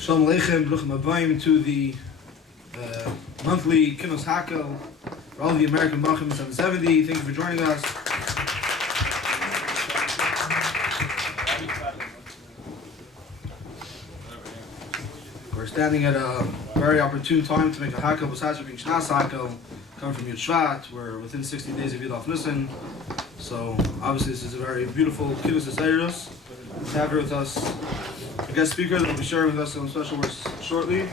Shalom Aleichem, Bruchim Abayim to the monthly Kinos Hakhel for all of the American bochrim 770. Thank you for joining us. We're standing at a very opportune time to make a Hakhel besides being Shnas Hakhel, coming from Yud Shvat. We're within 60 days of Yud Alf Nisan. So obviously this is a very beautiful Kinos Aseiros. To have here with us a guest speaker that will be sharing with us some special words shortly.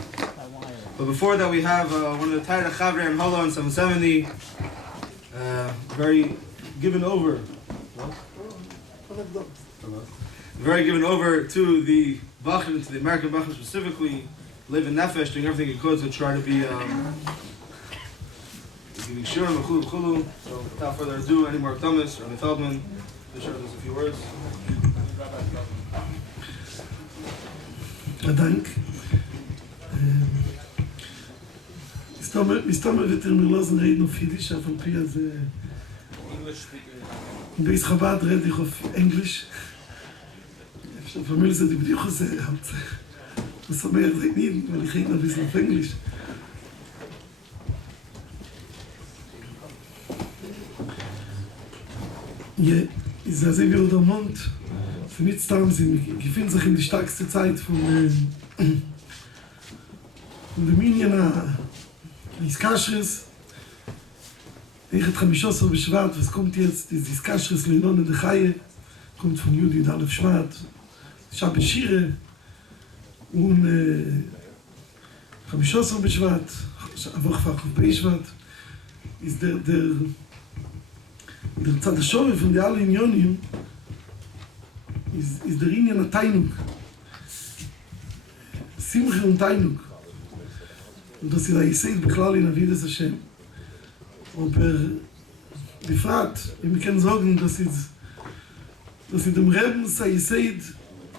But before that, we have one of the Taira Chavre and Hala in 770, very given over to the bochrim, to the American bochrim specifically, live in Nefesh, doing everything he could to try to be giving shirim, chulu, chulu. So without further ado, any more Thomas, Rabbi Feldman, to share with us a few words. Dank. Istammer wird mir lassen reden auf Jiddisch, auf Pia ze. In Beis Chabad rede ich auf Englisch. Für mich ist die Bediachung sehr halt. Das soll mehr sein nicht, weil ich rede ein bisschen auf Englisch. Ja, ist das wie der Mond. Für mich sie befinden sich in die stärkste Zeit von der Minyan Iskashris. Ich hatte 15 Shvat, was kommt jetzt? Das Iskashris Leinon de Chaye, kommt von Judi Dalef Shvat, Shabbos Shire und 15 Shvat, Woche bei Shvat, ist der Tzad HaShove von der alle Inyonim, ist der Inyan HaTainuk. Simche und Tainuk. Und das ist ein Yisayid Beklal in Avidas Hashem. Aber befragt, wir können sagen, dass ist dem Reben ein Yisayid,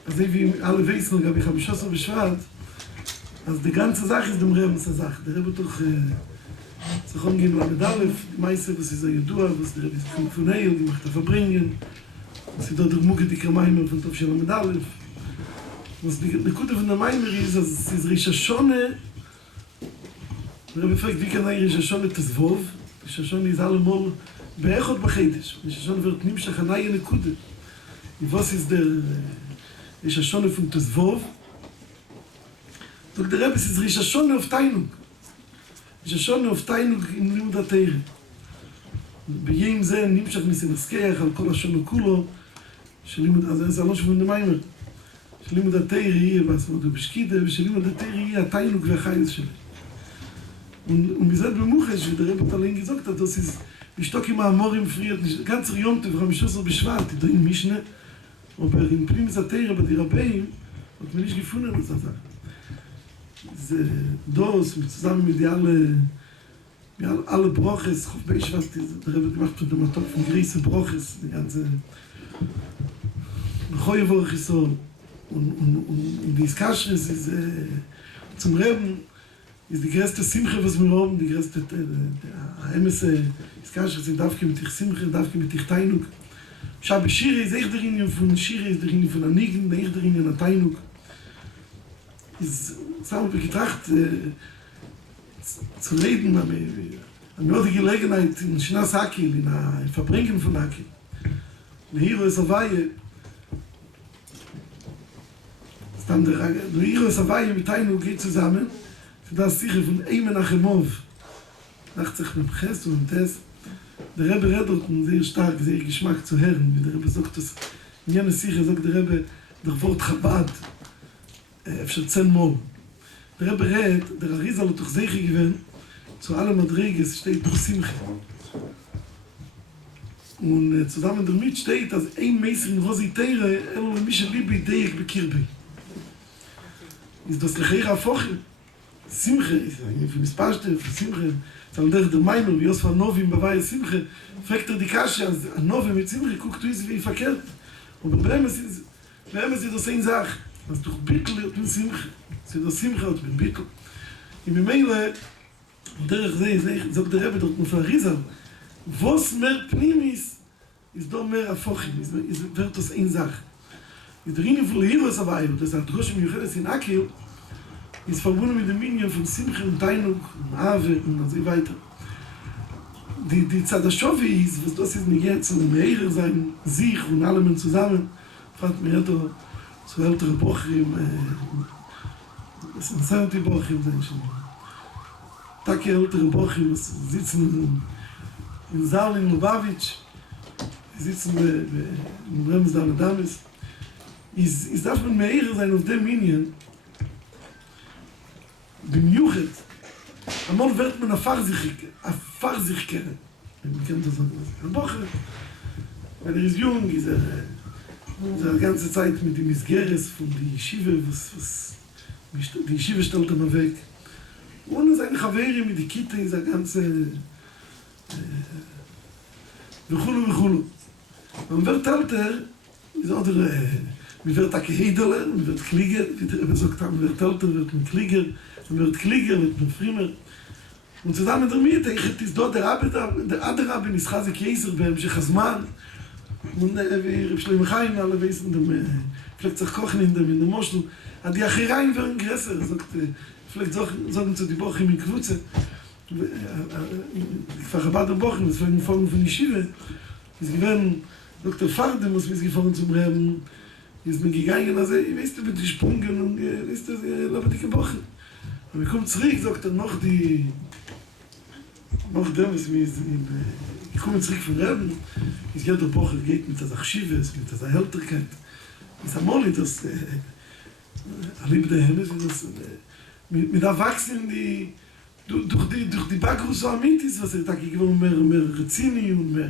also wie alle wissen, ich habe schon beschwert, also die ganze Sache ist dem Reben eine Sache. Der Rebbe doch sich umgehen mit Alef, die meiste, was ist ein Yudua, was der Rebbe ist von Neil, die macht er verbringen, was ist dort der Muke, die Kamaimer von Tov Shalom mit Alef. Was die Gute von der Maimer ist, dass es ist Risha Shone. Der Rebbe fragt, wie kann Risha Shone Tezvov? Risha Shone ist allemal Be'echot B'chedesh. Risha Shone wird Nimshach Anaya Nekude. Und was ist der Risha Shone von Tezvov? Sagt der Rebbe, es ist Risha Shone auf Tainuk. Risha Shone auf Tainuk in Limud HaTeire. ביים זה נמשך מסנסקח על כל השונה כולו, אז זה לא שבון דמיימר. שלימוד התאיר יהיה בעצמות ובשקידה, ושלימוד התאיר יהיה הטיינוק והחייס שלי. ומזה במוחש, ודרב את הלינג גזוקת, אז לשתוק עם האמורים פריאת, גנצר יום טוב, 15 בשבט, תדעים משנה, או עם פנים את התאיר בדיר הבאים, עוד מניש גיפונן את זה. זה דוס, מצזם מדיאל alle Broches, auf Beischwat, der Rebbe gemacht von dem Atok von Grieße Broches, die ganze Bechoye Woche so, und die Iskashris ist zum Reben, ist die größte Simche, was wir haben, die größte, der Emesse Iskashris, darf ich mit dich Simche, darf ich mit dich Tainuk. Shabbos Shire ist echt der Ingen von Shire, ist der Ingen von Anigen, der echt der Ingen an Tainuk. Ist, sagen wir getracht, zu reden, eine gute Gelegenheit in Shnas Hakhel, in der Verbringen von Hakhel. Der Hiro ist Hawaii, der Hiro ist Hawaii mit Tainuk geht zusammen, für das sicher von Eimen Achemov, nach sich mit Chest und mit Tess. Der Rebbe redet sehr stark, sehr Geschmack zu hören, wie der Rebbe sagt, dass in jener Sicher sagt der Rebbe, der Wort Chabad, אפשר 10 Mal. Der Rebbe redet, der Arizal hat doch sicher gewinnt, zu allem Madriges steht doch Simche. Und zusammen damit steht, dass ein Meister in Rositere, Mische Liebe, Deik Bekirbe. Ist das Lechera Foche? Simche, ist ein für Mispashte, für Simche, dann der Meinung, wie Yosfa Novi im Bavai Simche, fragt die Kasche, als Novi mit Simche, guckt du, wie verkehrt. Und bei ihm ist das eine Sache. Das durch Bittel und Simche. Sie das Simche und mit Bittel. In Meile, der sagt der Rebbe dort auf Arizal, was mehr Pnimis ist doch mehr Afochim, wird das eine Sache. Die Drinnen von Hiros aber, das hat Rosh Miucheles in Hakhel, ist verbunden mit dem Minion von Simche und Teinuk und Ave und so weiter. Die Zadaschowi ist, was das ist nicht jetzt, und Meire sein, sich und allem zusammen, fragt mir etwa zu ältere bochrim, das sind 70 bochrim, sind schon. Tage ältere bochrim, sitzen in Saal in Lubavitch, sitzen in Remsdal und Damis. Ist darf man Meire sein auf dem Minion, במיוחד, המון wird man erfahrt sich kennen. Man kennt das auch. Ein Bocher, weil ist jung, ist die ganze Zeit mit dem Isgeres von der Yeshiva, die Yeshiva stellt immer weg. Und seine Chaveri mit der Kita ist der ganze וכולו. Man wird älter, ist auch man wird auch Heideler, man wird Klieger, wie man sagt, man wird älter, wird man Klieger, man wird Klieger, wird man Frimer. Und zusammen damit, ist dort der andere Rabbi, ist Chazik Jeser, בהמשך הזמן. Und wie Reb Shlomo Chaim, alle wissen, vielleicht sich kochen in dem Moschel, die Achirein werden größer, vielleicht sagen zu die Bochrim in Kvutze, ich verrabat der Bochrim, das war in Form von Yeshiva, ist gewesen, Dr. Fardem, was ist gefahren zum Reben, ist mir gegangen, also, ich weiß, du bist gesprungen und ist das, aber die Bochrim. Und wir kommen zurück, sagt er, noch dem, was mir ist, ich komme zurück von Reben, ist jeder Bocher geht mit der Achschives, mit der Hälterkeit. Ist amol, das, Liebe der Himmel, das, mit Erwachsenen, die, durch die Bagrus so amit ist, was da geworden mehr Rezini und mehr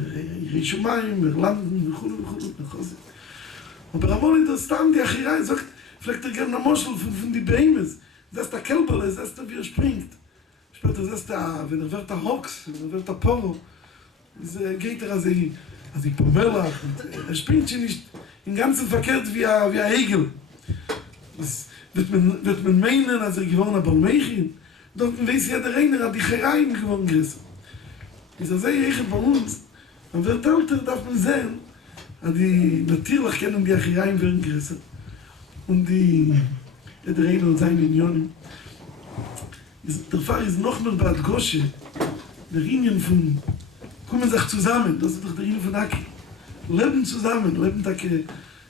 Rischumayim, mehr Landen, und aber amol, das dann die Achirei, sagt, vielleicht gerne eine Moschel von die Behemes, das ist der Kälberle, das ist der, wie springt. Später, das ist der, wenn wird der Hox, wenn wird der Poro, geht als ich Pommelach, springt schon nicht im Ganzen verkehrt wie ein Egel. Das wird man meinen, als gewonnen hat Balmechin. Dort weiß jeder einer, hat die Chereien gewonnen gerissen. Ist sehr echt bei uns. Man wird älter, darf man sehen, natürlich kennen die Chereien werden gerissen. Und jeder einer und seine Unionen. Der Fall ist noch mehr bei Gosche, der Ingen von kommen sich zusammen, das ist doch der Ingen von Hakhel. Leben zusammen, leben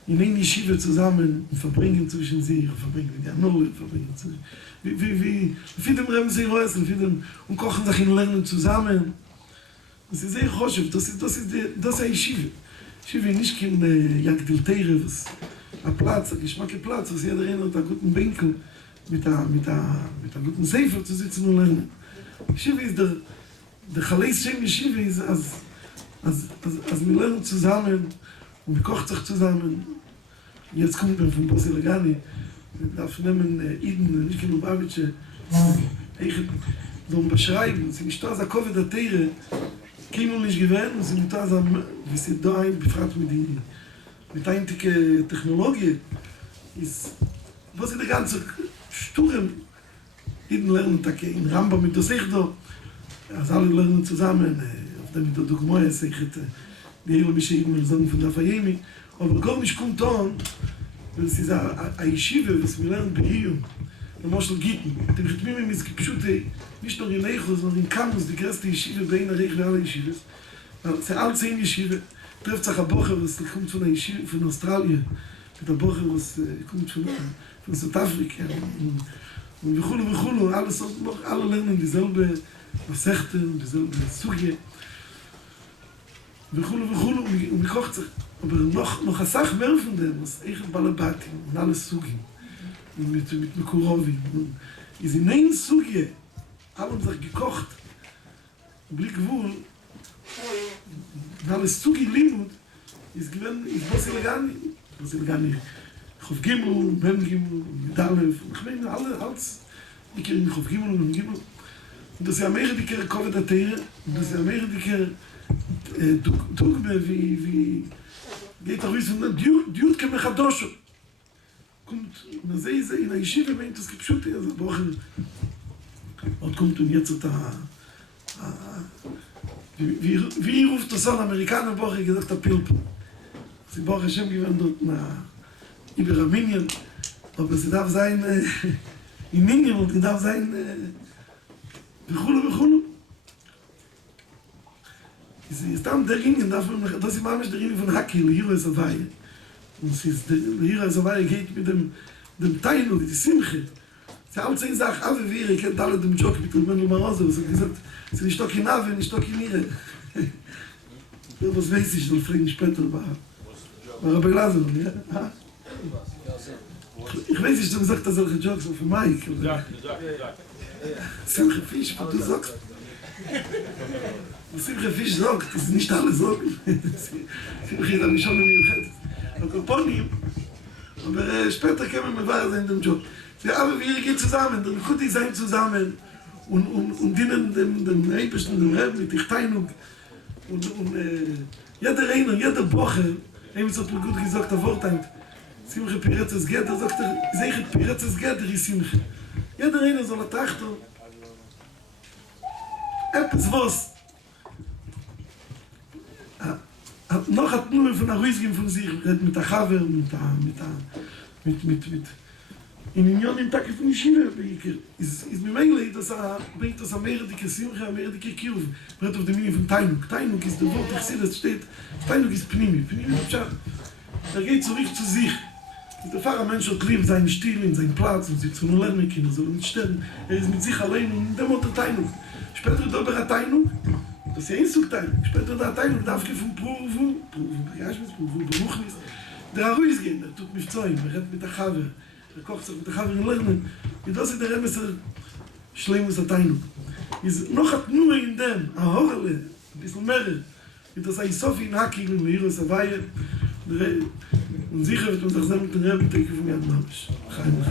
in einer Yeshiva zusammen und verbringen zwischen sich, verbringen mit der Null, verbringen zwischen wie dem Reben sich häusen, und kochen sich in Lernen zusammen. Das ist sehr Choshev, das ist eine Yeshiva. Yeshiva nicht kein Jagdiltere, was ein Platz, ein Geschmackeplatz, was jeder erinnert, einen guten Winkel, mit einem guten Sefer zu sitzen und lernen. Yeshiva ist der Chaleis Shem Yeshiva ist, als wir lernen zusammen und wir kochen sich zusammen. Jetzt kommt man von Bosi Lagani, wir darf nehmen Iden, nicht in Lubavitch, so beschreiben, sie nicht da, so Covid der Teire, kämen nicht gewähnt, und sie nicht da, wie sie da ein, befragt mit eintike Technologie, ist, was ist der ganze Sturm, Iden lernen, in Ramba mit der Sechdo, also alle lernen zusammen, auf dem mit der Dugmoye, die Ehre mich eben sagen von der Fayemi, aber gar nicht kommt an, weil es ist eine Yeshiva, was wir lernen bei Iyum, der Moschel Gitten. Dem Chitmimim ist gepschute, nicht nur in Eichos, sondern in Kamus, die größte Yeshiva, bei einer Reich, alle Yeshivas. Es sind alle 10 Yeshiva, trifft sich ein Bocher, was kommt von der Yeshiva, von Australien, mit der Bocher, was kommt von Südafrika, und וכולו, alle lernen dieselbe Masechta, dieselbe Sugje, וכולו, und wir kocht sich. Aber noch eine Sache mehr von dem, was echt Balabatim und alle Sugim, und mit Mekurovim. Ist in ein Sugje, haben sich gekocht, Blick wohl, und alle Sugi-Limut, ist Bosi Lagani, Chof Gimel, Ben Gimel, Medalev, ich meine, alle, als, ich kenne Chof Gimel und Gimel. Und das ist ja mehr die Covid der Teire, und das ist ja mehr die Dugme, wie geht auch wissen, Diut kem Mechadosho. Kommt, und dann sehe ich in der Yeshiva, wenn das gepschut ist, also Bocher, und kommt und jetzt wie ruft das an, Amerikaner Bocher, gesagt, der Pilpel. Sie Bocher Hashem gewinnt dort über Armenien, aber sie darf sein, in Mingen und gedacht sein, וכולו. ist dann der Ringen, das ist manchmal der Ringen von Hakhel, hier ist dabei. Und hier ist dabei geht mit dem Teil und die Simche. Sie haben zehn Sachen, aber wir kennt alle dem Joke mit dem Mendel Groner, so gesagt, sie nicht stock in Nave, nicht stock in Ihre. Das weiß ich, noch fragen später war Rabbi Mendel, ja? Ich weiß nicht, du gesagt hast solche Jokes auf dem Mike. Ja. Simche Fisch, was du sagst. Simche Fisch sagt, das ist nicht alle sagen. Simche hat mich schon mit mir gehört. Aber Pony, aber später kommen wir weiter in dem Job. Ja, aber wir gehen zusammen, dann gut die sein zusammen und dienen dem Eibischen, dem Reb mit der Teinung und jeder einer, jeder Bocher, eben so hat mir gut gesagt, der Wort ein Simche Piretzes Geder, sagt Seichet Piretzes Geder ist Simche. Jeder einer soll trachten, etwas was noch hat nur von der Ruisgim von sich, mit der Haver, mit in Union im Tag von Yeshiva, ist mir eigentlich, dass bringt das mehr dicke Simcha, mehr dicke Kiruf, wird auf dem Mini von Teinuk. Teinuk ist der Wort, ich sehe, das steht, Teinuk ist Pnimi. Pnimi ist Pshat. Zurück zu sich. Der Pfarrer Mensch hat lieb seinen Stil, in seinen Platz, und sie zu nur lernen können, soll nicht sterben. Ist mit sich allein, und der Motto Teinuk. Später da bei Teinuk, das ist ja Inzug Teinuk. Später da Teinuk darf ich von Provu, Bochrim, der Aruis gehen, der tut mich Zeug, redet mit der Haver. Der kocht sich mit der Haver in Lernen. Und das ist der Remesser Schleimus der Teinuk. Ist noch hat nur in dem, a Horle, ein bisschen mehr, und das heißt so viel in Hakhel und hier ist Weihe, und sicher wird man sich selber mit den Reben denken von mir an Mabisch. Chaim.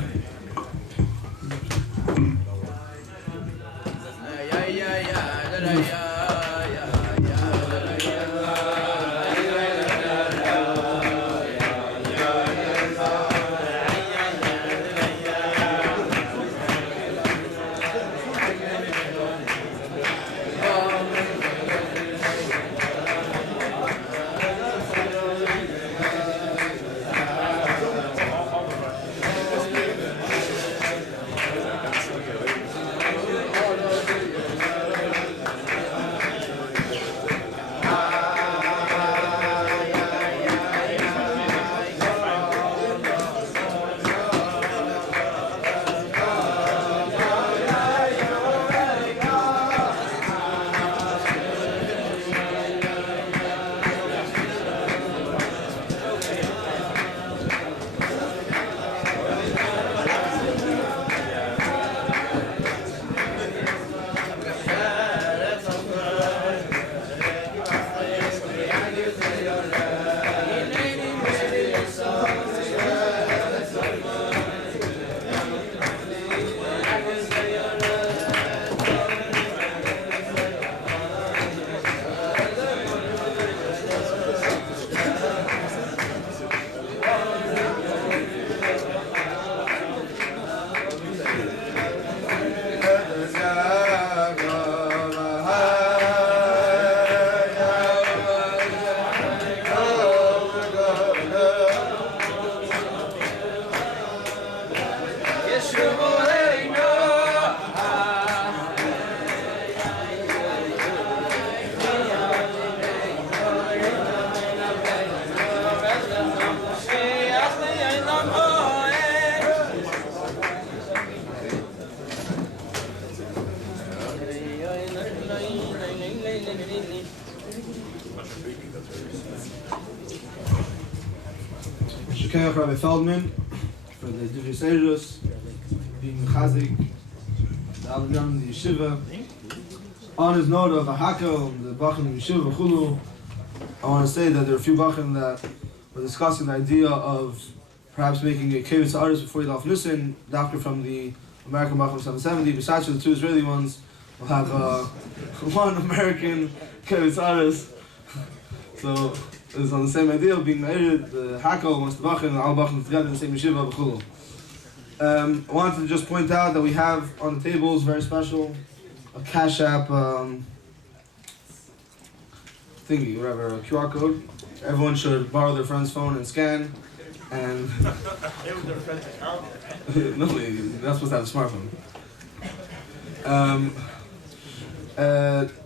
Rabbi Feldman for the Divya Seirus, being Chazik, the Alabama, the Yeshiva. On his note of the Hakhel, the bochrim, the Yeshiva, Chulu, I want to say that there are a few bochrim that were discussing the idea of perhaps making a kibbutz artist before Yidal Nissen, doctor from the American bochrim 770. Besides the two Israeli ones, we'll have one American kibbutz artist. So it's on the same idea of being married. The Hakhel wants the bochrim, and all bochrim together in the same yeshiva, b'chulu. I wanted to just point out that we have on the tables, very special, a Cash App thingy, whatever, a QR code. Everyone should borrow their friend's phone and scan. And no, you're not supposed to have a smartphone.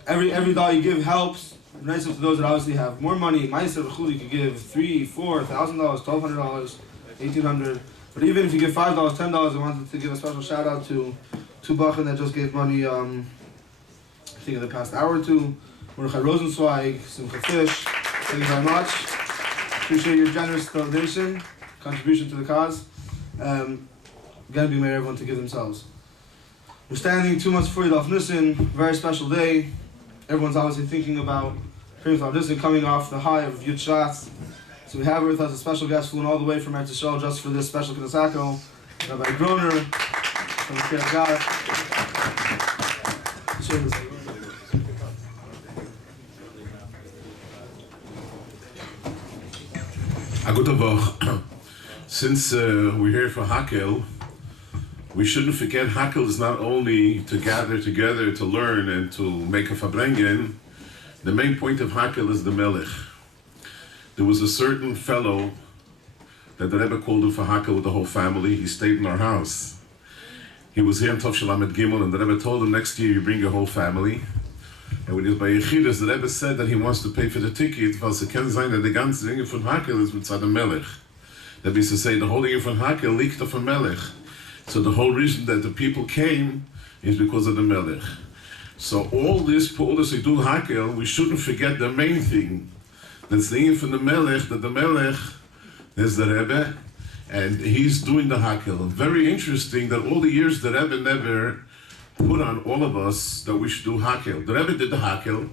Every dollar you give helps. Nice to those that obviously have more money. Ma'aser v'chuli, you could give $3,000, $4,000, $1,200, $1,800. But even if you give $5, $10, I wanted to give a special shout out to two bochrim that just gave money. I think in the past hour or two. Mordechai Rosenzweig, Simcha Fish. Thank you very much. Appreciate your generous donation, contribution to the cause. Again, be made everyone to give themselves. We're standing 2 months before Yud Nisan, very special day. Everyone's obviously thinking about Yud Nisan coming off the high of Yud Shvat. So we have with us a special guest flown all the way from Eretz Yisrael just for this special Kiddush Hakhel, Rabbi Groner from the Kiryat God. Guten Tag. Since we're here for Hakhel, we shouldn't forget Hakhel is not only to gather together to learn and to make a fabrengen. The main point of Hakhel is the Melech. There was a certain fellow that the Rebbe called him for Hakhel with the whole family. He stayed in our house. He was here in Tov Shalamet Gimel, and the Rebbe told him next year you bring your whole family. And when he was by Yechidus, the Rebbe said that he wants to pay for the ticket, weil sie können sein, that the ganze Dinge von Hakhel is mit seinem Melech. That means to say the whole thing von Hakhel liegt auf dem Melech. So the whole reason that the people came is because of the Melech. So all this we do Hakhel, we shouldn't forget the main thing. That's the thing from the Melech, that the Melech is the Rebbe, and he's doing the Hakhel. Very interesting that all the years the Rebbe never put on all of us that we should do Hakhel. The Rebbe did the Hakhel.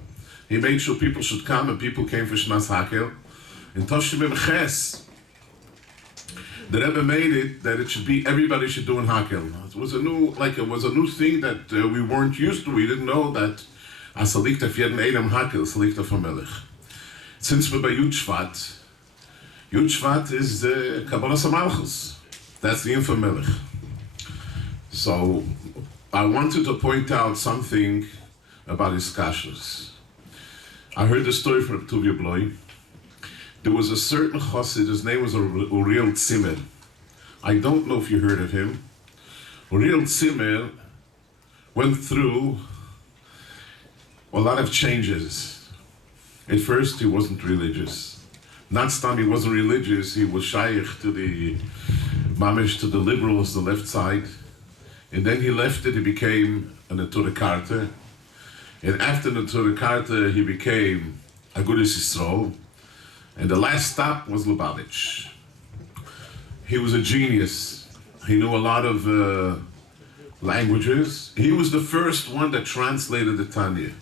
He made sure people should come, and people came for Shnas Hakhel. In Toshim Ches, the Rebbe made it that it should be everybody should do in Hakhel. It was a new thing that we weren't used to. We didn't know that Asalikt of jeden Einem Hakhel, Asalikt of Melech. Since we're by Yud Shvat is Kabbalas Malchus. That's the info Melech. So I wanted to point out something about his kashrus. I heard the story from Tuvia Bloy. There was a certain chassid, his name was Uriel Zimmer. I don't know if you heard of him. Uriel Zimmer went through a lot of changes. At first, he wasn't religious. Not stam, he wasn't religious, he was shaykh to the mamish, to the liberals, the left side. And then he left it, he became a Neturei Karta. And after Neturei Karta, he became Agudas Yisrael. And the last stop was Lubavitch. He was a genius. He knew a lot of languages. He was the first one that translated the Tanya.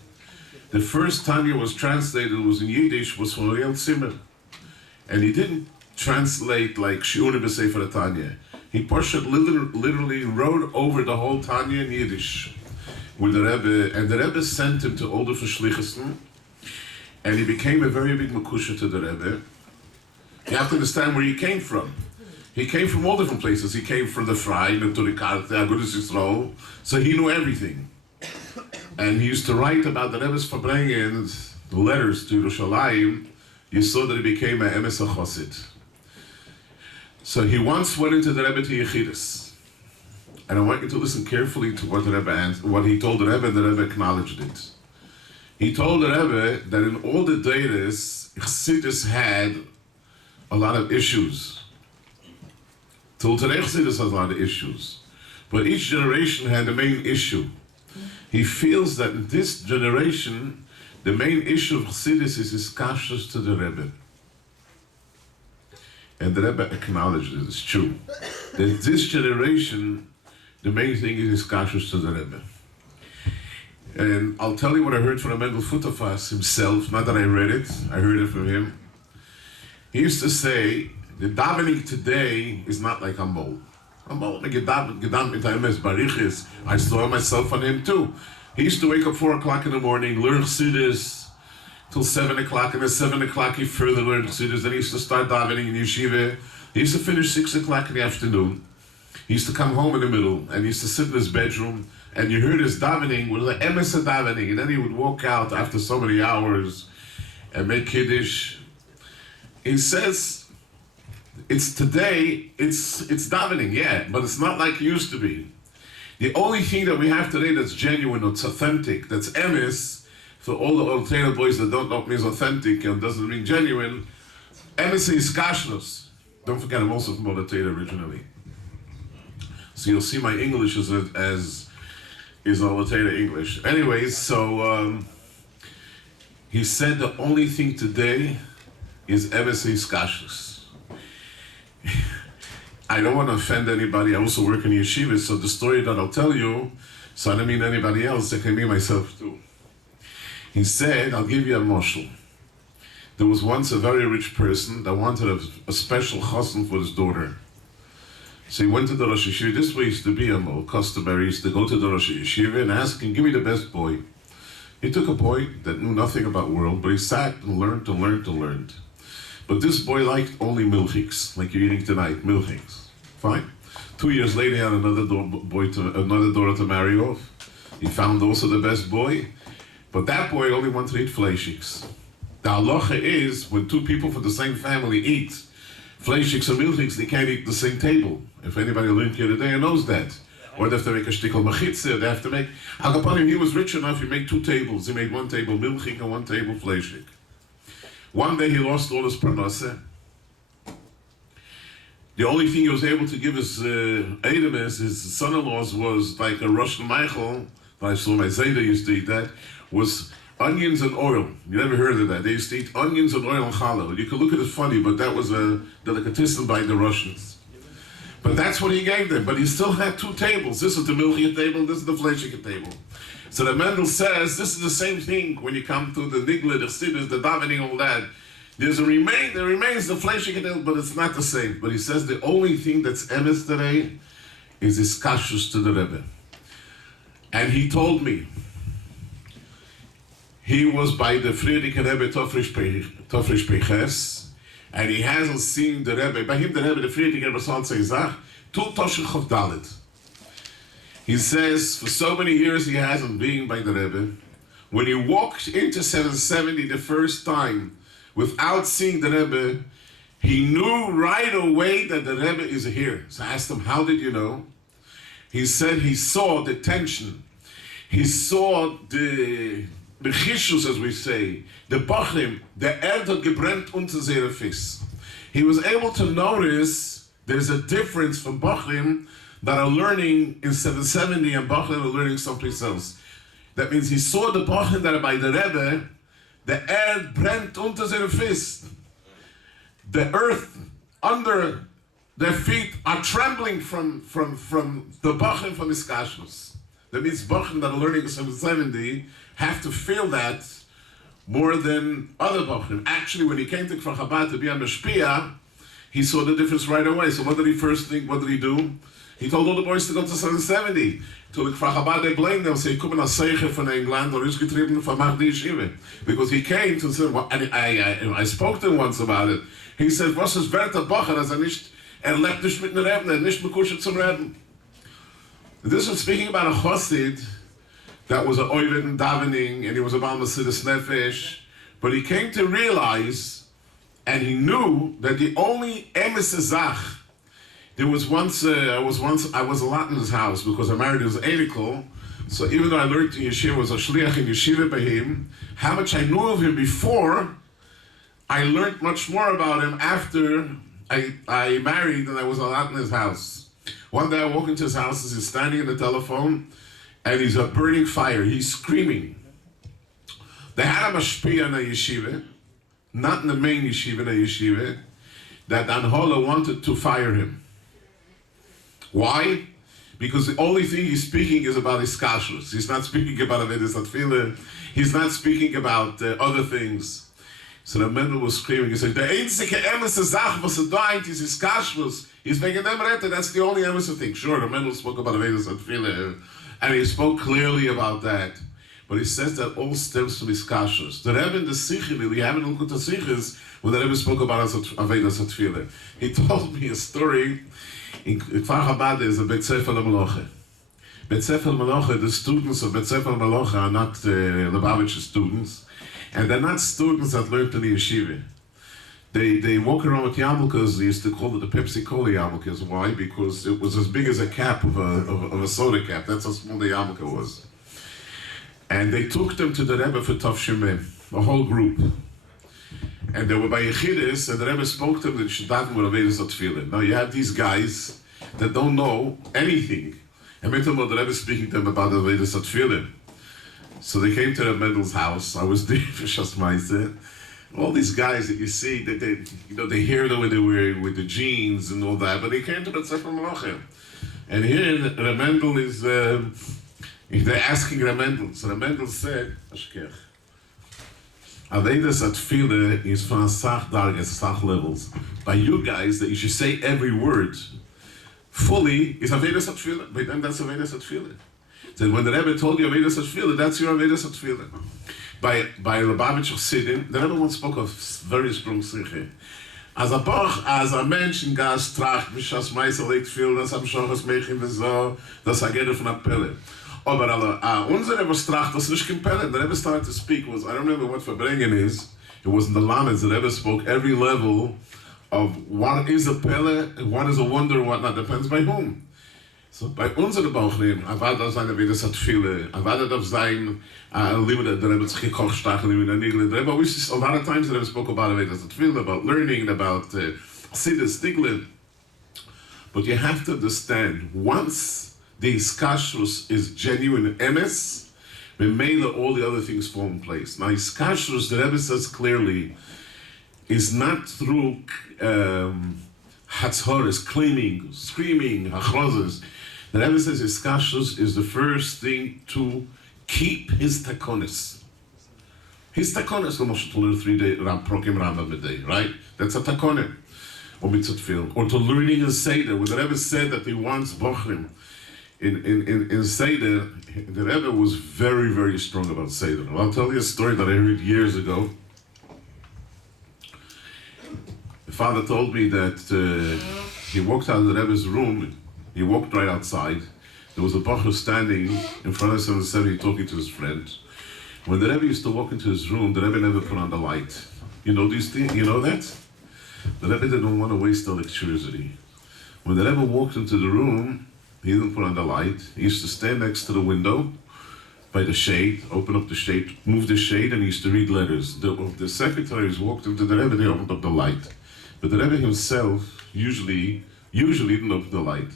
The first Tanya was translated, was in Yiddish, was from Uriel Zimmer. And he didn't translate like Shi'urim B'Sefer Tanya. He literally wrote over the whole Tanya in Yiddish with the Rebbe, and the Rebbe sent him to all the Verschlichsten, and he became a very big makusha to the Rebbe. You have to understand where he came from. He came from all different places. He came from the Frai, the Neturei Karta, Agudas Yisrael, so he knew everything. And he used to write about the Rebbe's Fabrengens, the letters to Yerushalayim. You saw that he became a Emes HaChosid. So he once went into the Rebbe to Yechidus. And I want you to listen carefully to what the Rebbe what he told the Rebbe, and the Rebbe acknowledged it. He told the Rebbe that in all the days, Chassidus had a lot of issues. Till today, Chassidus has a lot of issues. But each generation had a main issue. He feels that in this generation, the main issue of Chassidus is his kashrus to the Rebbe. And the Rebbe acknowledged it, it's true. That this generation, the main thing is his kashrus to the Rebbe. And I'll tell you what I heard from Rabbi Mendel Futafas himself, not that I read it, I heard it from him. He used to say, the davening today is not like Ambol. Ambol, I saw myself on him too. He used to wake up 4 o'clock in the morning, learn Chassidus till 7 o'clock, and at 7 o'clock he further learned Chassidus. Then he used to start davening in yeshiva. He used to finish 6 o'clock in the afternoon. He used to come home in the middle, and he used to sit in his bedroom, and you heard his davening with the emes davening, and then he would walk out after so many hours and make Kiddush. He says It's today, it's davening, yeah, but it's not like it used to be. The only thing that we have today that's genuine, that's authentic, that's emes, for all the old Taylor boys that don't know what means authentic and doesn't mean genuine, emes is kashrus. Don't forget, I'm also from Old Taylor originally. So you'll see my English is Old Taylor English. Anyways, so he said the only thing today is emes is kashrus. I don't want to offend anybody. I also work in yeshiva, so the story that I'll tell you, so I don't mean anybody else, I can mean myself too. He said, I'll give you a moshel. There was once a very rich person that wanted a special chassan for his daughter. So he went to the Rosh Yeshiva. This way used to be a customary. He used to go to the Rosh Yeshiva and ask him, give me the best boy. He took a boy that knew nothing about world, but he sat and learned and learned and learned. But this boy liked only milchiks, like you're eating tonight, milchiks. Fine. 2 years later, he had another daughter to marry off. He found also the best boy, but that boy only wanted to eat fleischiks. The halacha is, when two people from the same family eat fleischiks or milchiks, they can't eat the same table. If anybody learned here today knows that. Or they have to make a shtickle machitze, they have to make... Hakapanim, he was rich enough, he made 2 tables. He made 1 table milchik and 1 table fleischik. One day he lost all his parnasseh. The only thing he was able to give his Edemes, his son-in-laws, was like a Russian Michael, I saw my Zayda used to eat that, was onions and oil. You never heard of that. They used to eat onions and oil and challah. You could look at it funny, but that was a delicatessen by the Russians. But that's what he gave them. But he still had 2 tables. This is the milchik table, this is the fleischik table. So the Mendel says, this is the same thing when you come to the nigla, the chassidus, the davening, all that. There remains the fleischik, but it's not the same. But he says the only thing that's emes today is his kashrus to the Rebbe. And he told me, he was by the Friedrich Rebbe Tofrish Peches, and he hasn't seen the Rebbe. By him, the Rebbe, the Friedrich Rebbe Motzei Shabbos Beshalach. He says, for so many years he hasn't been by the Rebbe. When he walked into 770 the first time, without seeing the Rebbe, he knew right away that the Rebbe is here. So I asked him, how did you know? He said he saw the tension. He saw the chishus, as we say, the bochrim, the Erde gebrennt unter seine Fiss. He was able to notice there's a difference from bochrim that are learning in 770 and bochrim are learning someplace else. That means he saw the bochrim that are by the Rebbe, the Erde brennt unter seine Fiss. The earth under their feet are trembling from the bochrim from his kashrus. That means bochrim that are learning 770 have to feel that more than other bochrim. Actually, when he came to Kfar Chabad to be a meshpia, he saw the difference right away. So what did he first think? What did he do? He told all the boys to go to 770. To the Kfar Chabad, they blamed them. Say, "Come as Seicher von England or is getrieben von Magdi Yeshiva." Because he came to say, and I spoke to him once about it. He said, "Was ist wert der Bocher, als nicht lebt nicht mit den Reben, nicht bekushet zum Reben." This was speaking about a chassid that was an oived and davening, and he was about Mesidus Nefesh, but he came to realize, and he knew that the only emes zach. There was once, I was a lot in his house because I married his Elikol. So even though I learned in yeshiva, was a shliach in yeshiva by him, how much I knew of him before, I learned much more about him after I married and I was a lot in his house. One day I walk into his house, he's standing in the telephone, and he's a burning fire. He's screaming. They had a mashpia in a yeshiva, not in the main yeshiva, in a yeshiva, that Anhola wanted to fire him. Why? Because the only thing he's speaking is about his kashrus. He's not speaking about Avedis Atfila. He's not speaking about other things. So the Mendel was screaming. He said, "The einzige emes Zach was doing is his kashrus. He's making them rete. That's the only emes thing." Sure, the Mendel spoke about Avedis Atfila, and he spoke clearly about that. But he says that all stems from his kashrus. The Rebbe in the Sichel, we have in Ulkut Sichels, when the Rebbe spoke about Avedis Atfila. He told me a story. In Kfar Chabad is a Bet Sefer Malocha. Bet Sefer Malocha, the students of Bet Sefer Malocha are not Lubavitcher students, and they're not students that learned in the yeshiva. They walk around with yarmulkes. They used to call it the Pepsi Cola yarmulkes. Why? Because it was as big as a cap of a soda cap. That's how small the yarmulke was. And they took them to the Rebbe for Tov Shemeh, a whole group. And they were by Yechidus, and the Rebbe spoke to them that you should daven with Avedis Tefillin. Now you have these guys that don't know anything. And the Rebbe speaking to them about Avedis Tefillin. So they came to Rabbi Mendel's house. I was there for Shas Ma'aseh. All these guys that you see, that they hear them when they were with the jeans and all that, but they came to the Sefer Malachim. And here Rabbi Mendel is, they're asking Rabbi Mendel. So Rabbi Mendel said, Ashkech, Avedis Tefillin is from Sach Dargas, Sach levels. By you guys, that you should say every word fully is Avedis Tefillin. By them, that's Avedis Tefillin. So when the Rebbe told you Avedis Tefillin, that's your Avedis Tefillin. By Lubavitch Chassidim, the Rebbe once spoke of very strong siche. As a Mensch in Gas tracht, Mishas Meiser legt viel, das am Schochas Mechin Vezo, das Agede von Appelle. Aber unser Rebbe tracht, das nicht kein Pelle. The Rebbe started to speak, I don't remember what Verbringen is, it was in the Lamed, the Rebbe spoke every level of what is a Pelle, and what is a wonder, and what not, depends by whom. So bei unseren bochrim, Avada seine Avedis Tefillin, Avada darf sein, limited, the Rebbe gekocht stachel in the Nigel. The Rebbe always, a lot of times the Rebbe spoke about Avedis Tefillin, about learning, about Chassidus, Stiglin. But you have to understand, once the Iskashrus is genuine emes, Memela, all the other things fall in place. Now Iskashrus, the Rebbe says clearly, is not through Hatzhoris, claiming, screaming, Hachrozes. The Rebbe says Iskashrus is the first thing to keep his takonis. His takonis, almost to learn 3 day prokim Rambam a day, right? That's a takonis. Or mitzvot film. Or to learning a Seder. When the Rebbe said that he wants bochrim in Seder, the Rebbe was very, very strong about Seder. I'll tell you a story that I heard years ago. The father told me that he walked out of the Rebbe's room. He walked right outside. There was a bocher standing in front of 770 talking to his friend. When the Rebbe used to walk into his room, the Rebbe never put on the light. You know these things? You know that? The Rebbe didn't want to waste electricity. When the Rebbe walked into the room, he didn't put on the light. He used to stand next to the window by the shade, open up the shade, move the shade, and he used to read letters. The secretaries walked into the Rebbe, they opened up the light. But the Rebbe himself usually didn't open the light.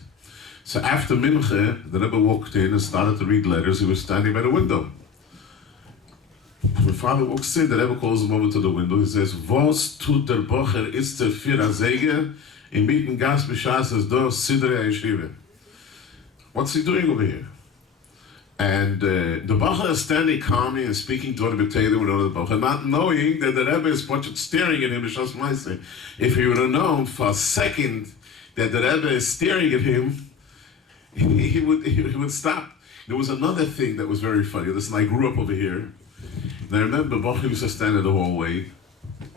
So after Minche, the Rebbe walked in and started to read letters. He was standing by the window. When father walks in, the Rebbe calls him over to the window. He says, "Was tut der Bocher ist der für a Zege in mitten Gas b'shas es do sidre yeshiva." What's he doing over here? And the Bocher is standing calmly and speaking to the Taylor with the Bocher, not knowing that the Rebbe is staring at him. If he would have known for a second that the Rebbe is staring at him, he would stop. There was another thing that was very funny. Listen, I grew up over here. And I remember Bocher used to stand in the hallway.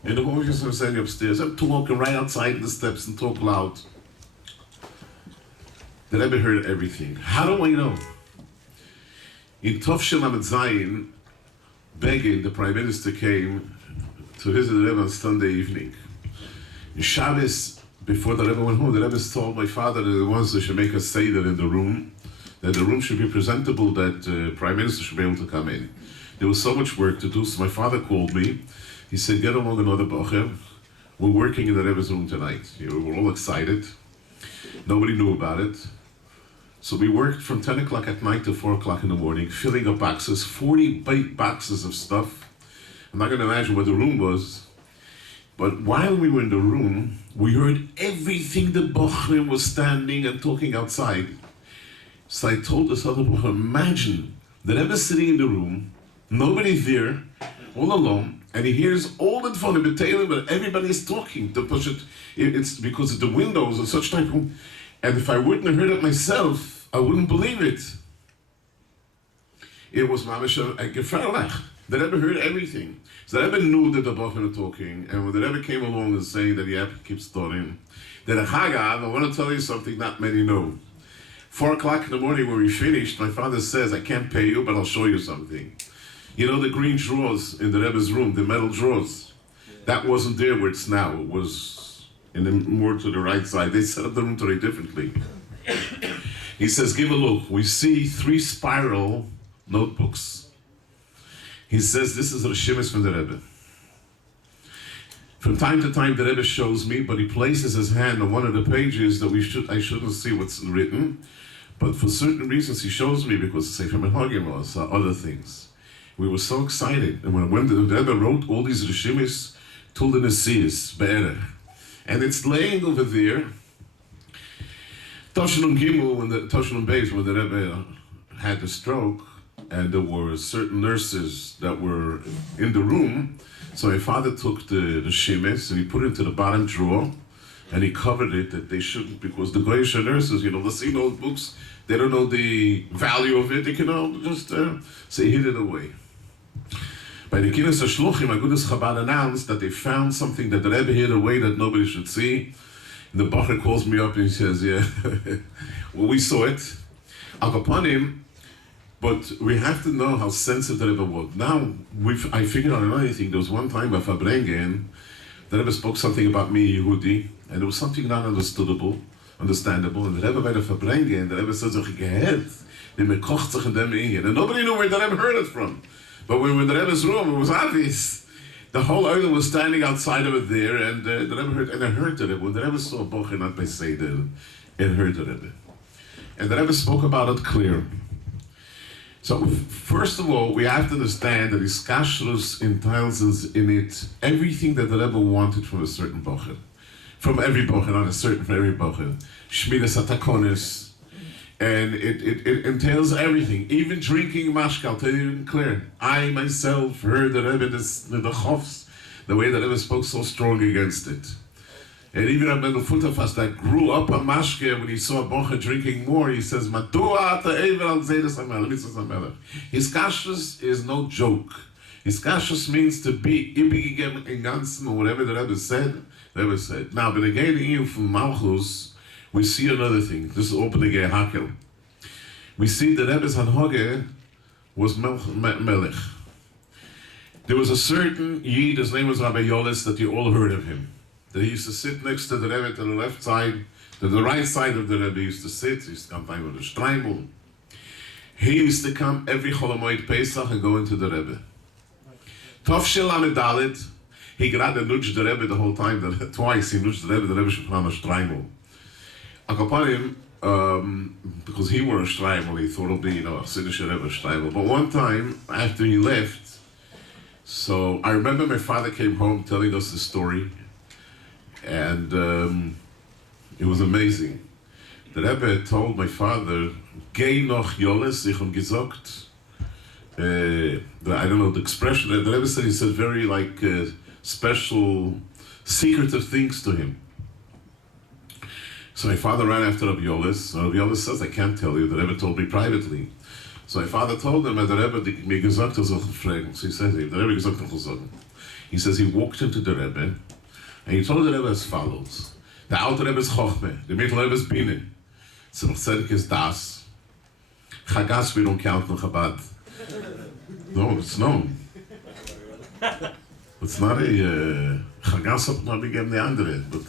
And the hallway used to stand upstairs. I'm talking right outside the steps and talk loud. The Rebbe heard everything. How do I know? In Tov Shel Lamed Zayin, Begin, the Prime Minister, came to visit the Rebbe on Sunday evening. In Shabbos, before the Rebbe went home, the Rebbe told my father that he wants to should make a seder in the room, that the room should be presentable, that the Prime Minister should be able to come in. There was so much work to do, so my father called me. He said, "Get along another bocher. We're working in the Rebbe's room tonight." We were all excited. Nobody knew about it. So we worked from 10 o'clock at night to 4 o'clock in the morning, filling up boxes, 40 big boxes of stuff. I'm not going to imagine what the room was. But while we were in the room, we heard everything the bochrim was standing and talking outside. So I told this other bocher, imagine the Rebbe sitting in the room, nobody's there, all alone, and he hears all the phone in Taylor, but everybody is talking to push it. It's because of the windows and such type of. And if I wouldn't have heard it myself, I wouldn't believe it. It was mamish a gefarlach. The Rebbe heard everything. So the Rebbe knew that the bochrim were talking, and when the Rebbe came along and saying that he had to keep studying, that Chagav, I want to tell you something not many know. 4 o'clock in the morning when we finished, my father says, "I can't pay you, but I'll show you something." You know the green drawers in the Rebbe's room, the metal drawers? That wasn't there where it's now. It was more to the right side. They set up the room very differently. He says, give a look. We see 3 spiral notebooks. He says, this is a Rishimis from the Rebbe. From time to time, the Rebbe shows me, but he places his hand on one of the pages that I shouldn't see what's written. But for certain reasons, he shows me because it's from Hakhel or other things. We were so excited. And when the Rebbe wrote all these Rishimis, Tulden Esiyas, Be'erech, and it's laying over there, Toshnun Gimel, Toshnun Beis, when the Rebbe had the stroke, and there were certain nurses that were in the room, so my father took the Rishimis and he put it into the bottom drawer, and he covered it that they shouldn't, because the Goyish nurses, they see notebooks, they don't know the value of it, they can all just, so he hid it away. By the Kinnis HaShluchim, Agudas Chabad announced that they found something that the Rebbe hid away that nobody should see. And the bochrim calls me up and he says, yeah, well, we saw it. Akapanim, but we have to know how sensitive the Rebbe was. Now, I figured out another thing. There was one time by Fabrengen, the Rebbe spoke something about me, Yehudi, and there was something not understandable. And the Rebbe by the Fabrengen, the Rebbe says, and nobody knew where the Rebbe heard it from. But when we were in the Rebbe's room, it was obvious. The whole Oilam was standing outside of it there, and the Rebbe heard, and I heard the Rebbe. When the Rebbe saw a bochrim not by Seder, it heard the Rebbe. And the Rebbe spoke about it clear. So, first of all, we have to understand that his kashrus entails in it everything that the Rebbe wanted from a certain bochrim. From every bochrim, not a certain, from every bochrim. Shmiras HaTakonis. And it entails everything, even drinking mashka. I'll tell you clear. I myself heard the Rebbe, the Chofs, the way the Rebbe spoke so strong against it. And even Rabbi Mendel Groner that grew up on mashka, when he saw a bocher drinking more, he says, "Madua ata ever al zeidas hamelech." His kashrus is no joke. His kashrus means to be ibigigem in ganzen, or whatever the Rebbe said. Now, but again, from Malchus, we see another thing. This is opening a Hakhel. We see that Rebbe's Hanhoge was Melech. There was a certain Yid, his name was Rabbi Yolis, that you all heard of him. That he used to sit next to the Rebbe to the left side, to the right side of the Rebbe he used to sit. He used to come by with a streimel. He used to come every Cholamoid Pesach and go into the Rebbe. Tovshel Amidalit, he got to nudge the Rebbe the whole time. Twice he nudged the Rebbe should put on a streimel. Akapanim, because he wore a streimel, he thought it'll be, a Siddish Rebbe streimel. But one time, after he left, so I remember my father came home telling us the story, and it was amazing. The Rebbe had told my father, Geh noch Yoles, ich gesagt, I don't know the expression, the Rebbe said, he said very special, secretive things to him. So my father ran after Rabbi Yolis. Rabbi Yolis says, I can't tell you. The Rebbe told me privately. So my father told him, the Rebbe mir gesagt soll fragen. So he says, the Rebbe gesagt sagen. He says he walked into the Rebbe, and he told the Rebbe as follows. The alte Rebbe is Chochme, the middle Rebbe is Bine. So Tzedek is Das. Chagas we don't count no Chabad. No, it's known. It's not a Chagas up not again the andere, but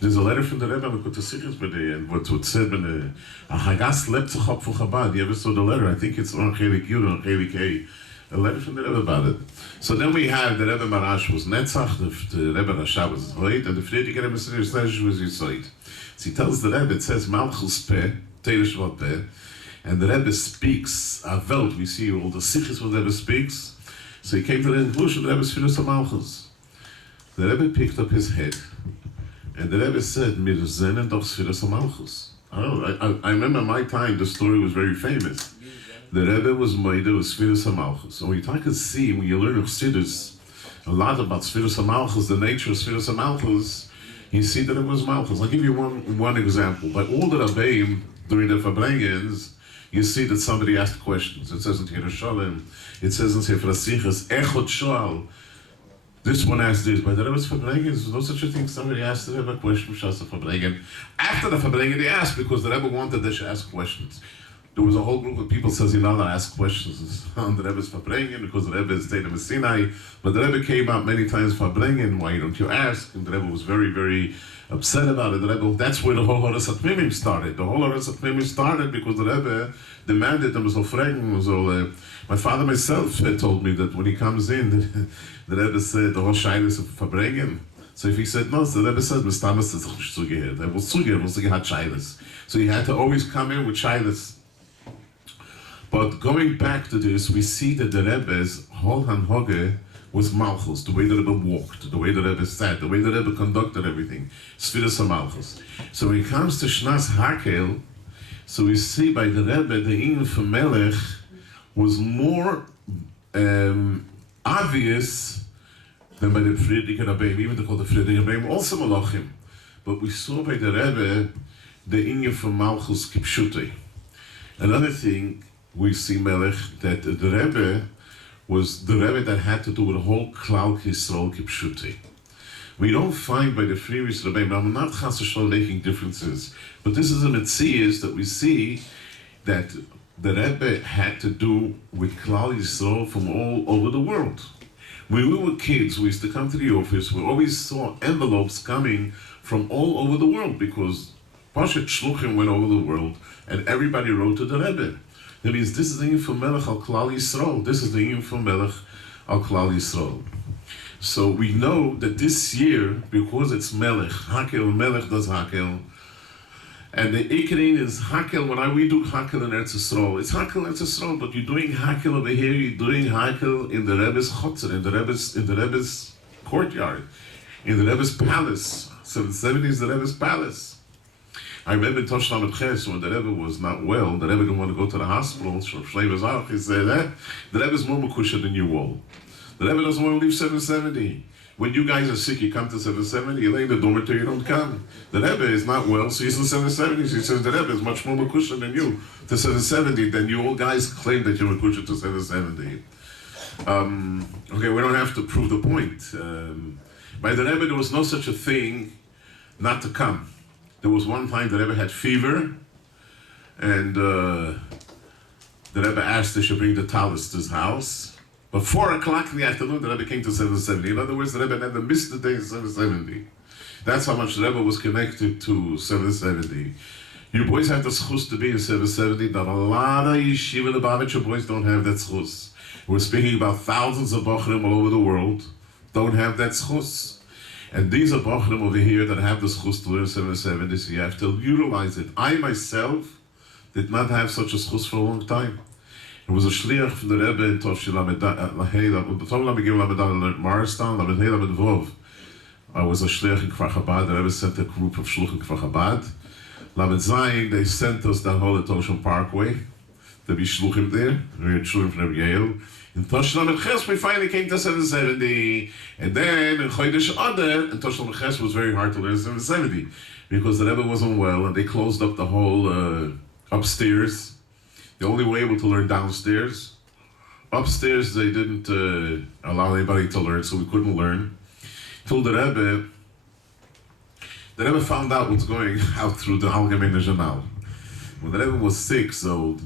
there's a letter from the Rebbe we could to see it and what said when a Chagas lebt sich up for Chabad. You ever saw the letter? I think it's on Chelik Yud, on Chelik A. A letter from the Rebbe about it. So then we have the Rebbe Marash was Netzach, the Rebbe Rasha was Hoyt, and the Friedrich Rebbe Snesh was Yisoid. So he tells the Rebbe, it says Malchus Peh, Teilish Vot Peh, and the Rebbe speaks, a Welt, we see all the Sichos what the Rebbe speaks. So he came to the conclusion, the Rebbe is Filos Malchus. The Rebbe picked up his head, and the Rebbe said, Mir zenen doch Filos Malchus. I remember my time, the story was very famous. The Rebbe was Moide, was Sfiras HaMalchus. So when you see, when you learn of Chassidus, a lot about Sfiras HaMalchus, the nature of Sfiras HaMalchus, you see that it was Malchus. I'll give you one example. By all the Rabbeim, during the Fabrengens, you see that somebody asked questions. It says in Yerushalayim, it says in Sefer HaSichas, Echot Shoal, this one asked this. By the Rebbe's Fabrengens, there's no such a thing. Somebody asked the Rebbe a question, Shas Fabrengen. After the Fabrengen, they asked because the Rebbe wanted they should ask questions. there was a whole group of people says you're not allowed to ask questions on the Rebbe's Farbrengen because the Rebbe is stayed in Sinai. But the Rebbe came out many times Farbrengen, why don't you ask? And the Rebbe was very, very upset about it. The Rebbe, that's where the whole Horas HaTmimim started. The whole Horas HaTmimim started because the Rebbe demanded them so fragen. So my father myself told me that when he comes in, the Rebbe said the whole Shainis of Farbrengen. So if he said no, so the Rebbe said, Mistamas is nicht zugehört. Er will zugehört, was he had Shainis. So he had to always come in with Shainis. But going back to this, we see that the Rebbe's whole hanhoge was Malchus, the way the Rebbe walked, the way the Rebbe sat, the way the Rebbe conducted everything. Sfiras Malchus. So when it comes to Shnas Hakhel, so we see by the Rebbe, the Inyan for Melech was more obvious than by the Friedrich Rabbeim, even though the Friedrich Rabbeim also Malachim. But we saw by the Rebbe, the Inyan for Malchus Kipshutei. Another thing, we see Melech that the Rebbe was the Rebbe that had to do with the whole Klal Yisrael Kipshutei. We don't find by the Friedrich Rabbeim, I'm not chas v'shalom making differences, but this is a mitzvah that we see that the Rebbe had to do with Klal Yisrael from all over the world. When we were kids, we used to come to the office, we always saw envelopes coming from all over the world because Pashat Shluchim went over the world and everybody wrote to the Rebbe. That means this is the Inyan for Melech al Klal Yisrael. This is the Inyan for Melech al Klal Yisrael. So we know that this year, because it's Melech, Hakhel, Melech does Hakhel, and the Ikerin is Hakhel. When we do Hakhel in Eretz Yisrael, it's Hakhel in Eretz Yisraal, but you're doing Hakhel over here, you're doing Hakhel in the Rebbe's Chotzer, in the Rebbe's courtyard, in the Rebbe's palace. So the 70s, the Rebbe's palace. I remember in Tosh Lamed Ches, when the Rebbe was not well, the Rebbe didn't want to go to the hospital, so he said, the Rebbe is more makusha than you all. The Rebbe doesn't want to leave 770. When you guys are sick, you come to 770, you lay in the dormitory, you don't come. The Rebbe is not well, so he's in 770. He says, the Rebbe is much more makusha than you to 770, than you all guys claim that you're makusha to 770. Okay, we don't have to prove the point. By the Rebbe, there was no such a thing not to come. There was one time the Rebbe had fever, and the Rebbe asked if he should bring the talis to his house. But 4 o'clock in the afternoon, the Rebbe came to 770. In other words, the Rebbe never missed the day of 770. That's how much the Rebbe was connected to 770. You boys have the schus to be in 770, that a lot of yeshiva Lubavitcher boys don't have that schus. We're speaking about thousands of bochrim all over the world, don't have that schus. And these are bochrim over here that have the schus to learn 770, so you have to utilize it. I myself did not have such a schus for a long time. It was a shliach from the Rebbe in Tosh Lamed Maristan, Lamed Hey, Lamed Vov. I was a shliach in Kfar Chabad. The Rebbe sent a group of shluch in Kfar Chabad. Lamed Zayin, they sent us down whole Ocean Parkway to be shluchim there. We had shluchim from Yale. In Tosh Lamed Ches, we finally came to 770. And then in Chodesh Adar, in Tosh Lamed Ches was very hard to learn 770 because the Rebbe wasn't well and they closed up the whole upstairs. The only way able to learn downstairs. Upstairs, they didn't allow anybody to learn, so we couldn't learn. Till the Rebbe found out what's going out through the Allgemeine Journal. When the Rebbe was sick, so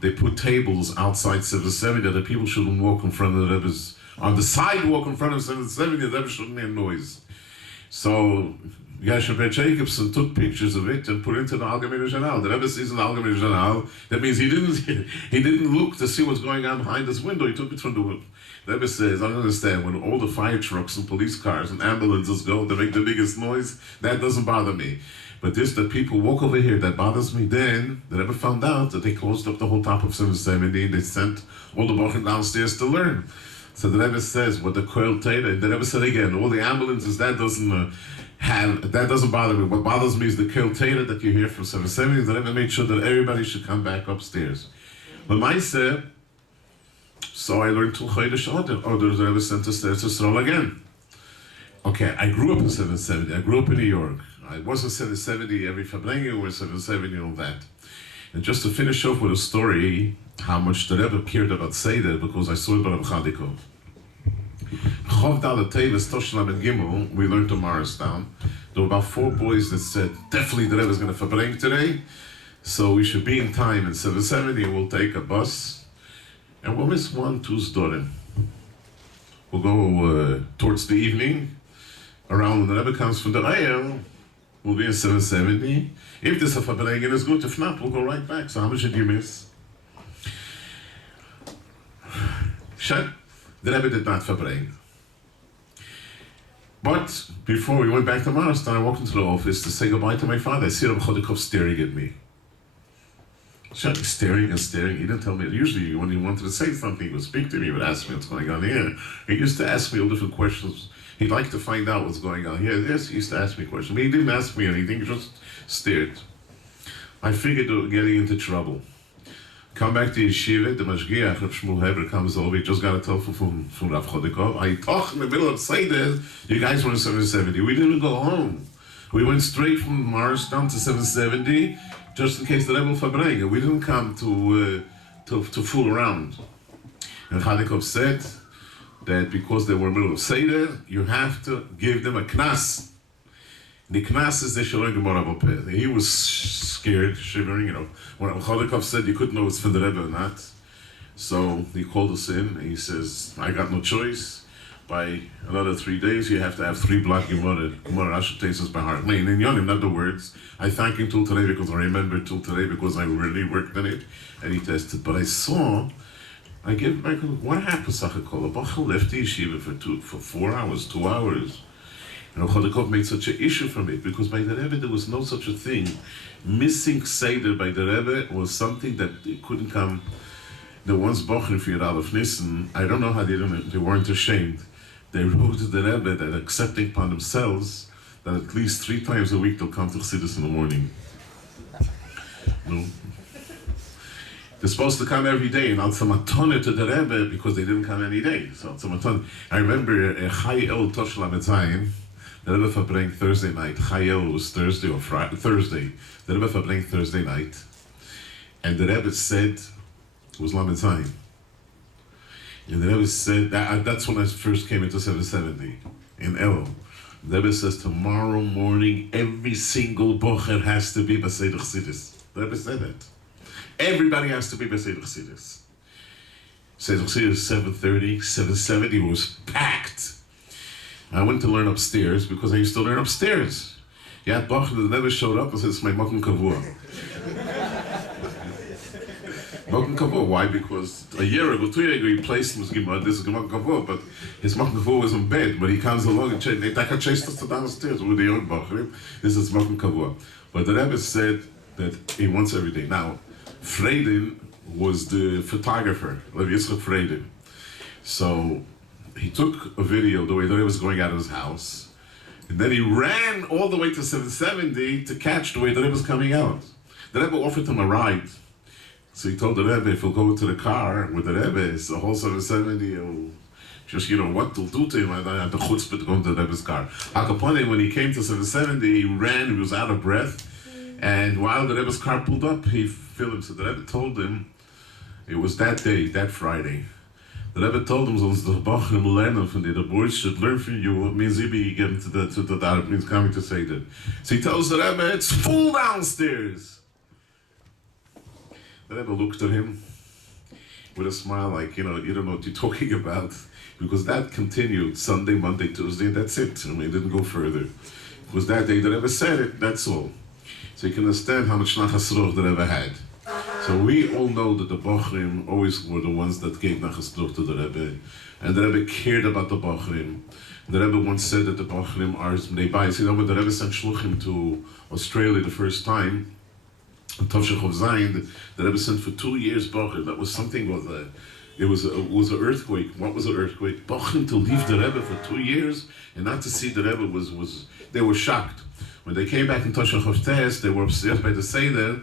they put tables outside 770 that the people shouldn't walk in front of the Rebbe's, on the sidewalk in front of 770, the Rebbe shouldn't make noise. So Yashem Ben Jacobson took pictures of it and put it into the Allgemeine Journal. The Rebbe sees in the Allgemeine Journal. That means he didn't look to see what's going on behind his window. He took it from the window. The Rebbe says, I don't understand, when all the fire trucks and police cars and ambulances go to make the biggest noise, that doesn't bother me. But this, that people walk over here, that bothers me. Then the Rebbe found out that they closed up the whole top of 770 and they sent all the bochrim downstairs to learn. So the Rebbe says, what the koil Teda, the Rebbe said again, all the ambulances, that doesn't bother me. What bothers me is the koil Teda that you hear from 770. The Rebbe made sure that everybody should come back upstairs. But I said, so I learned till Chodesh Adar. Oh, the Rebbe sent us there to Yisrael again. Okay, I grew up in 770. I grew up in New York. I wasn't 770 every Fabrengen, or 770 and all that. And just to finish off with a story, how much the Rebbe cared about Seder, because I saw it by Reb Chadikov. Chov Dalet Teves Tosh Lamed Gimel, we learned to Morristown. There were about 4 boys that said, definitely the Rebbe is going to Fabrengen today. So we should be in time. And 7:70 we'll take a bus, and we'll miss 1-2 Doren. We'll go towards the evening, around when the Rebbe comes from the Raya, we'll be in 7:70. If this Fabrengen is good, if not, we'll go right back. So how much did you miss? The Rebbe did not Fabrengen. But before we went back to Marston, I walked into the office to say goodbye to my father. I see Rabbi Chodikov staring at me. Staring and staring. He didn't tell me. Usually, when he wanted to say something, he would speak to me, he would ask me what's going on here. He used to ask me all different questions. He'd like to find out what's going on here. Yes, he used to ask me questions. But he didn't ask me anything, he just stared. I figured they were getting into trouble. Come back to Yeshiva, the Mashgiach, Rav Shmuel Heber comes over, he just got a telephone from Rav Chodikov. I talk in the middle of Seder, you guys were in 770. We didn't go home. We went straight from Mars down to 770, just in case the Rebbe will Fabrengen. We didn't come to fool around. And Chodikov said that because they were in the middle of Seder, you have to give them a knas. The knas is the Shalom Gemara Bopeh. He was scared, shivering, When Chodikov said you couldn't know it's for the Rebbe or not. So he called us in and he says, I got no choice. By another 3 days, you have to have 3 block Gemara. Gemara Asher Tesis by heart. In Yonim, not the words. I thank him till today because I remember till today because I really worked on it and he tested. But I saw, I give back, what happened, Hakhel? A bochrim left the yeshiva for 4 hours, 2 hours. And Chodikov made such an issue from it because by the Rebbe there was no such a thing. Missing Seder by the Rebbe was something that it couldn't come. The ones bochrim for Yud Aleph Nissen, I don't know how they weren't ashamed. They wrote to the Rebbe that accepting upon themselves that at least 3 times a week they'll come to Chassidus in the morning. No. They're supposed to come every day, and Al Tzamatone to the Rebbe because they didn't come any day. So Tzamatone. I remember Hakhel Tosh Lamed Zayin. The Rebbe Fabrengen Thursday night. Hakhel was Thursday or Friday. Thursday. The Rebbe Fabrengen Thursday night, and the Rebbe said it was Lamed Zayin. And the Rebbe said that's when I first came into 770 in El. The Rebbe says tomorrow morning every single bocher has to be B'Seder Chassidus. The Rebbe said that. Everybody has to be B'Seder Chassidus. Seder Chassidus 7:30, 770 was packed. I went to learn upstairs because I used to learn upstairs. Yeah, bocher that never showed up and said it's my Mokum Kavua. Mokum Kavua, why? Because a year ago, 2 years ago, he placed his Gemara, this is Mokum Kavua, but his Mokum Kavua was in bed, but he comes along and they chased us to downstairs with the young bochrim. This is Mokum Kavua. But the Rebbe said that he wants every day. Now, Freidin was the photographer, Levi Yitzchak Freidin. So he took a video the way the Rebbe was going out of his house, and then he ran all the way to 770 to catch the way the Rebbe was coming out. The Rebbe offered him a ride. So he told the Rebbe, if he'll go into the car with the Rebbe, it's the whole 770, he'll just, what to do to him. I had the chutzpah to go into the Rebbe's car. Hakapone, when he came to 770, he ran, he was out of breath. And while the Rebbe's car pulled up, he filmed. So the Rebbe told him, it was that day, that Friday. The Rebbe told him, the bochrim learn from the boys should learn from you. What means he be getting to the means coming to say that. So he tells the Rebbe, it's full downstairs. The Rebbe looked at him with a smile like, you don't know what you're talking about. Because that continued Sunday, Monday, Tuesday, and that's it. It didn't go further. It was that day the Rebbe said it, that's all. So you can understand how much nachas ruch the Rebbe had. So we all know that the bochrim always were the ones that gave nachas ruch to the Rebbe. And the Rebbe cared about the bochrim. The Rebbe once said that the bochrim are bnei bayis. When the Rebbe sent shluchim to Australia the first time, Tovshech of Zayin, the Rebbe sent for 2 years bochrim. That was something it was an earthquake. What was an earthquake? Bochrim to leave the Rebbe for 2 years and not to see the Rebbe was they were shocked. When they came back in Toshach of Tes, they were upstairs by the Seder.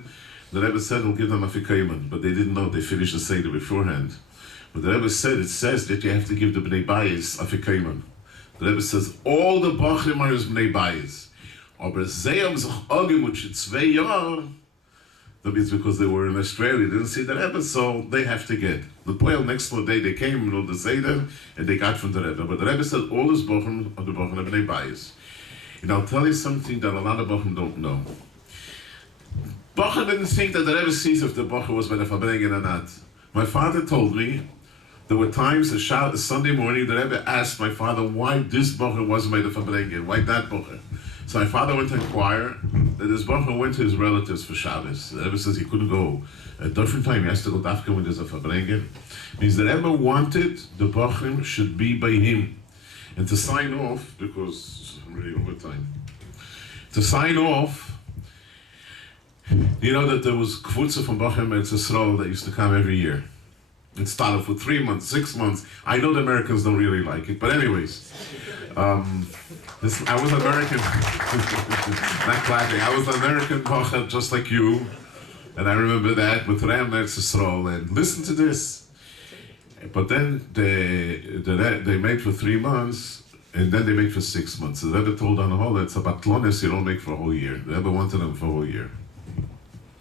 The Rebbe said, we'll give them a fikayman, but they didn't know, they finished the Seder beforehand. But the Rebbe said, it says that you have to give the Bnei Bayis a fikayman. The Rebbe says, all the bochrim are as Bnei Bayis. Aber sie haben sich angemutscht 2 Jahre. That means because they were in Australia, they didn't see the Rebbe, so they have to get. The poil next day, they came in middle of the Seder, and they got from the Rebbe. But the Rebbe said, all those bochrim are the bochrim of Bnei Bayis. And I'll tell you something that a lot of bochrim don't know. Bochrim didn't think that the Rebbe sees if the bochrim was by the Fabrengen or not. My father told me there were times a Sunday morning the Rebbe asked my father why this bochrim wasn't by the Fabrengen, why that bochrim. So my father went to inquire that this bochrim went to his relatives for Shabbos. The Rebbe says he couldn't go a different time. He has to go dafka when there's a Fabrengen. Means the Rebbe wanted the bochrim should be by him. And to sign off, because I'm really over time, to sign off, you know that there was kvutza from bochrim Eretz Yisrael that used to come every year. It started for 3 months, 6 months. I know the Americans don't really like it, but anyways, I was American, not clapping, I was American bochrim just like you, and I remember that with Ram Eretz Yisrael, and listen to this. But then they made for 3 months, and then they made for 6 months. So the Rebbe told on the whole, it's about tlones you don't make for a whole year. The Rebbe wanted them for a whole year.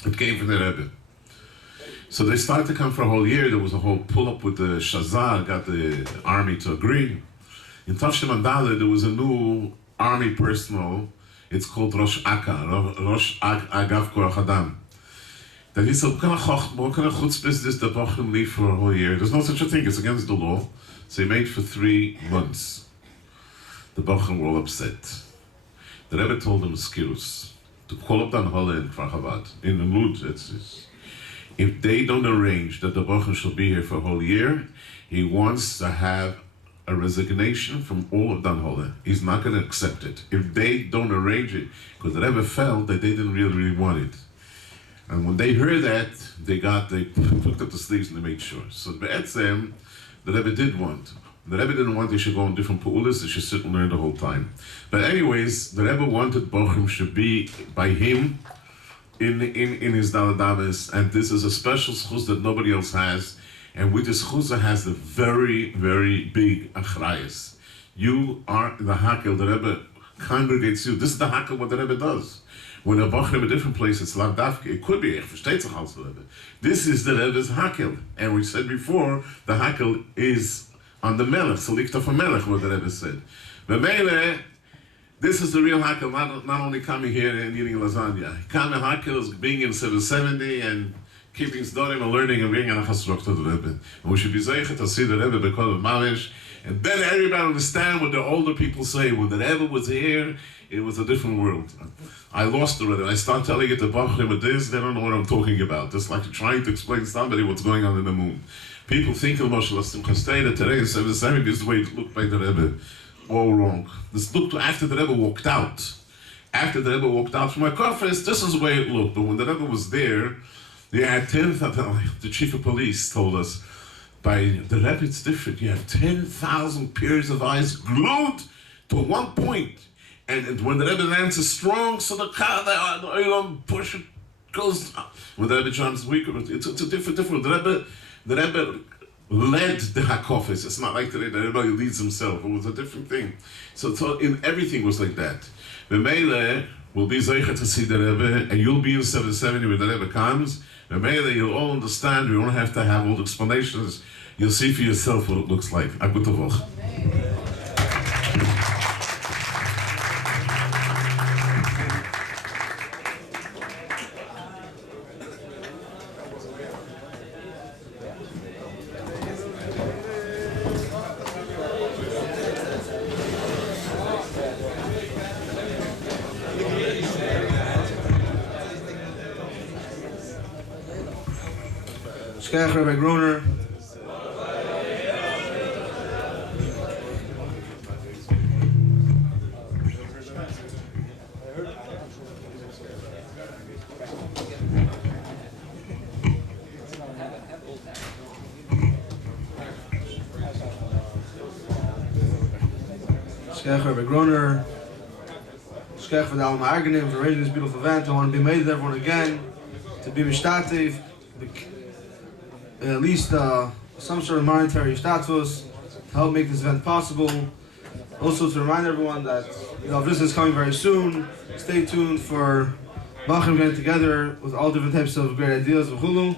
It came from the Rebbe. So they started to come for a whole year. There was a whole pull-up with the Shazar, got the army to agree. In Tavshim Mandala, there was a new army personnel. It's called Rosh Aka, Rosh Agav Korach Adam. That he said, what kind of chutzpah is this that bochrim leave for a whole year? There's no such a thing, it's against the law. So he made for 3 months. The bochrim were all upset. The Rebbe told them skirus to call up the Hakhel in Kfar Chabad, in the mood, if they don't arrange that the bochrim shall be here for a whole year, he wants to have a resignation from all of the Hakhel. He's not going to accept it. If they don't arrange it, because the Rebbe felt that they didn't really want it. And when they heard that, they took up the sleeves and they made sure. So Be'etzem, the Rebbe did want. The Rebbe didn't want they should go on different pu'ulas, they should sit and learn the whole time. But anyways, the Rebbe wanted bochrim should be by him in his daladavis, and this is a special schuz that nobody else has. And with this schuz has a very, very big achrayas. You are the Hakhel, the Rebbe congregates you. This is the Hakhel what the Rebbe does. When a bochrim in a different place, it's lav dafke. It could be, versteht sich als the Rebbe. This is the Rebbe's Hakhel. And we said before, the Hakhel is on the Melech, Salikta for Melech, what the Rebbe said. But Mele, this is the real Hakhel, not only coming here and eating lasagna. Coming Hakhel is being in 770 and keeping Sdorim and learning and being an Achasrok to the Rebbe. And we should be zeichet to see the Rebbe because of Mamish. And then everybody understand what the older people say. When the Rebbe was here, it was a different world. I lost the Rebbe. I start telling it to bochrim with this, they don't know what I'm talking about. It's like trying to explain to somebody what's going on in the moon. People think of Moshe Simcha today in 770 is the way it looked by the Rebbe. All wrong. This looked after the Rebbe walked out. After the Rebbe walked out from my conference, this is the way it looked. But when the Rebbe was there, they had 10,000, the chief of police told us, by the Rebbe it's different. You have 10,000 pairs of eyes glued to one point. And when the Rebbe answers strong, so the oilam push it goes up. When the Rebbe jumps weaker, it's a different. The Rebbe led the Hakofis. It's not like today that everybody leads himself. It was a different thing. So in everything was like that. The Mele will be zeicher to see the Rebbe, and you'll be in 770 when the Rebbe comes. The Mele, you'll all understand. You don't have to have all the explanations. You'll see for yourself what it looks like. A gute Woche. Rabbi Groner. Rabbi Groner. For the Alma Arganim, for arranging this beautiful event. I want to be made with everyone again, to be mishtativ, at least some sort of monetary status to help make this event possible. Also to remind everyone that this is coming very soon. Stay tuned for bochrim getting together with all different types of great ideas of Hulu.